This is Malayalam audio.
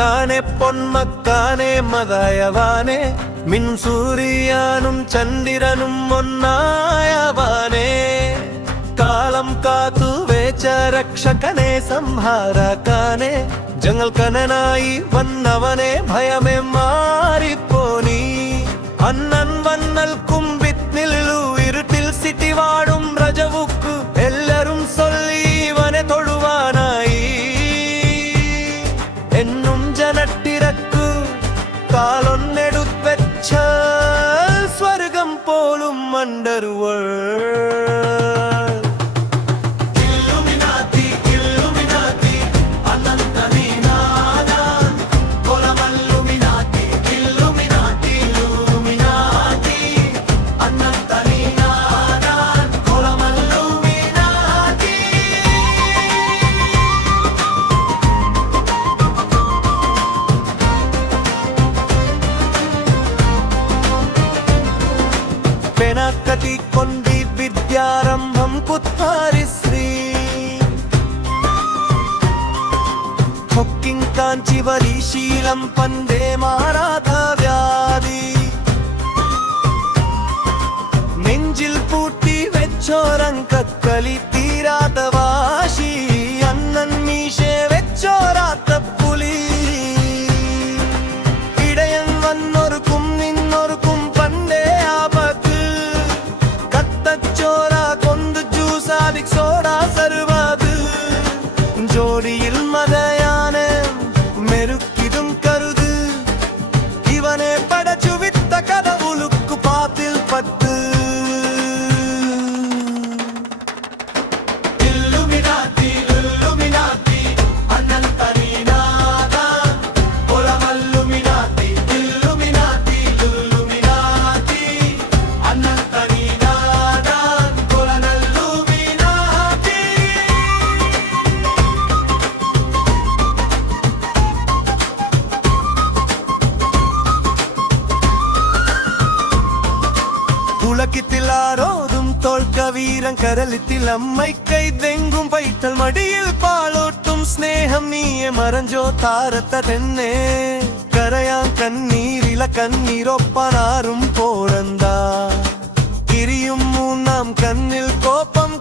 മക്കാനെ പൊന്മക്കാനെ മതായവാനെ മിൻസൂരിയാനും ചന്ദ്രനും ഒന്നായവാനെ കാലം കാത്തു വേച്ച രക്ഷകനെ സംഹാരക്കാനെ ജങ്ങൾക്കനായി വന്നവനെ ഭയമേ മാറിപ്പോനി അന്നൻ വന്നൽ കുമ്പിത്തിലു ഇരുട്ടിൽ സിറ്റി വാടും രജവുക്ക് എല്ലാരും ചൊല്ലി ഇവനെ തൊഴുവാനായി എന്നും ജനട്ടിരക്കു കാലൊന്നെടുത്തുവെച്ച സ്വർഗം പോലും അണ്ടർവേൾഡ് പെനക്കതി കൊണ്ടി വിദ്യാരംഭം കുത്താരിശ്രീ ഹൊക്കിങ് കാഞ്ചിവലി ശീലം പണ്ടേ മാറാത്ത വ്യാധി നെഞ്ചിൽ പൂട്ടി വെച്ചോരങ്കക്കലി തീരാത്ത വാശി അന്നൻ മീശെ വെച്ചോരാത്ത പുലി ഇടയൻ വന്നൊരുക്കും നിന്നൊരുക്കും പണ്ടേ ആപത്ത് കത്തച്ചോര കൊണ്ട് ജ്യൂസാദിക് സോഡ സർവാത് ജോഡിയിൽ മതയാണ് മെരുക്കിതും കരുത് ഇവനെ പടച്ചു വിത്ത കഥ ഉലുക്കു പാത്തിൽ പത്ത് ഉലക്കത്തിലാരോതും തോൽക്ക വീരം കരളിത്തിൽ അമ്മയ്ക്കൈ തെങ്കും പൈറ്റൽ മടിയിൽ പാളോട്ടും സ്നേഹം നീയെ മറഞ്ചോ താരത്ത തന്നെ കരയാൻ കണ്ണീരില കണ്ണീരൊപ്പനാരും പോരന്താ കിരിയും മൂന്നാം കണ്ണിൽ കോപ്പം